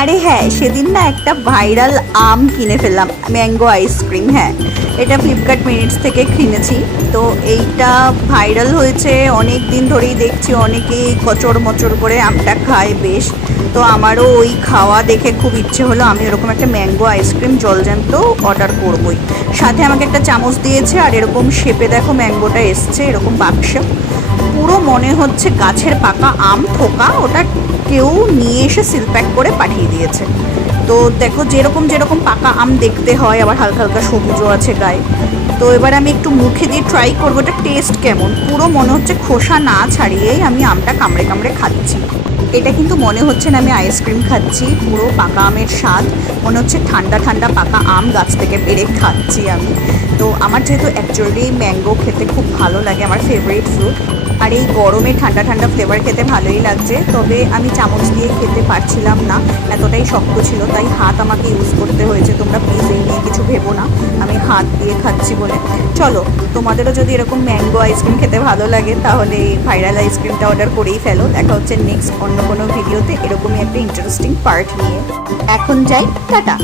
আরে হ্যাঁ, সেদিন না একটা ভাইরাল আম কিনে ফেললাম, ম্যাঙ্গো আইসক্রিম। হ্যাঁ, এটা ফ্লিপকার্ট মিনিটস থেকে কিনেছি। তো এইটা ভাইরাল হয়েছে, অনেক দিন ধরেই দেখছি অনেকেই কচর মচর করে আমটা খায় বেশ। তো আমারও ওই খাওয়া দেখে খুব ইচ্ছে হলো, আমি এরকম একটা ম্যাঙ্গো আইসক্রিম জলজ্যান্ত অর্ডার করবই। সাথে আমাকে একটা চামচ দিয়েছে, আর এরকম শেপে দেখো ম্যাঙ্গোটা এসছে এরকম বাক্স। পুরো মনে হচ্ছে গাছের পাকা আম থোকা, ওটা কেউ নিয়ে এসে সিল প্যাক করে পাঠিয়ে দিয়েছে। তো দেখো যেরকম যেরকম পাকা আম দেখতে হয়, আবার হালকা হালকা সবুজও আছে গায়ে। তো এবার আমি একটু মুখে দিয়ে ট্রাই করবো এটা টেস্ট কেমন। পুরো মনে হচ্ছে খোসা না ছাড়িয়েই আমি আমটা কামড়ে কামড়ে খাচ্ছি। এটা কিন্তু মনে হচ্ছে না আমি আইসক্রিম খাচ্ছি, পুরো পাকা আমের স্বাদ। মনে হচ্ছে ঠান্ডা ঠান্ডা পাকা আম গাছ থেকে পেড়ে খাচ্ছি আমি। তো আমার যেহেতু অ্যাকচুয়ালি ম্যাঙ্গো খেতে খুব ভালো লাগে, আমার ফেভারিট ফ্রুট। আর এই গরমে ঠান্ডা ঠান্ডা ফ্লেভার খেতে ভালোই লাগছে, তবে আমি চামচ দিয়ে খেতে পারছিলাম না, এতটাই শক্ত ছিল, তাই হাত আমাকে ইউজ করতে হয়েছে। তোমরা প্লিজ এই নিয়ে কিছু ভেবো না, আমি হাত দিয়ে খাচ্ছি বলে। চলো, তোমাদেরও যদি এরকম ম্যাঙ্গো আইসক্রিম খেতে ভালো লাগে তাহলে এই ভাইরাল আইসক্রিমটা অর্ডার করেই ফেলো। দেখা হচ্ছে নেক্সট অন্য কোনো ভিডিওতে এরকমই একটা ইন্টারেস্টিং পার্ট নিয়ে। এখন যাই, টাটা।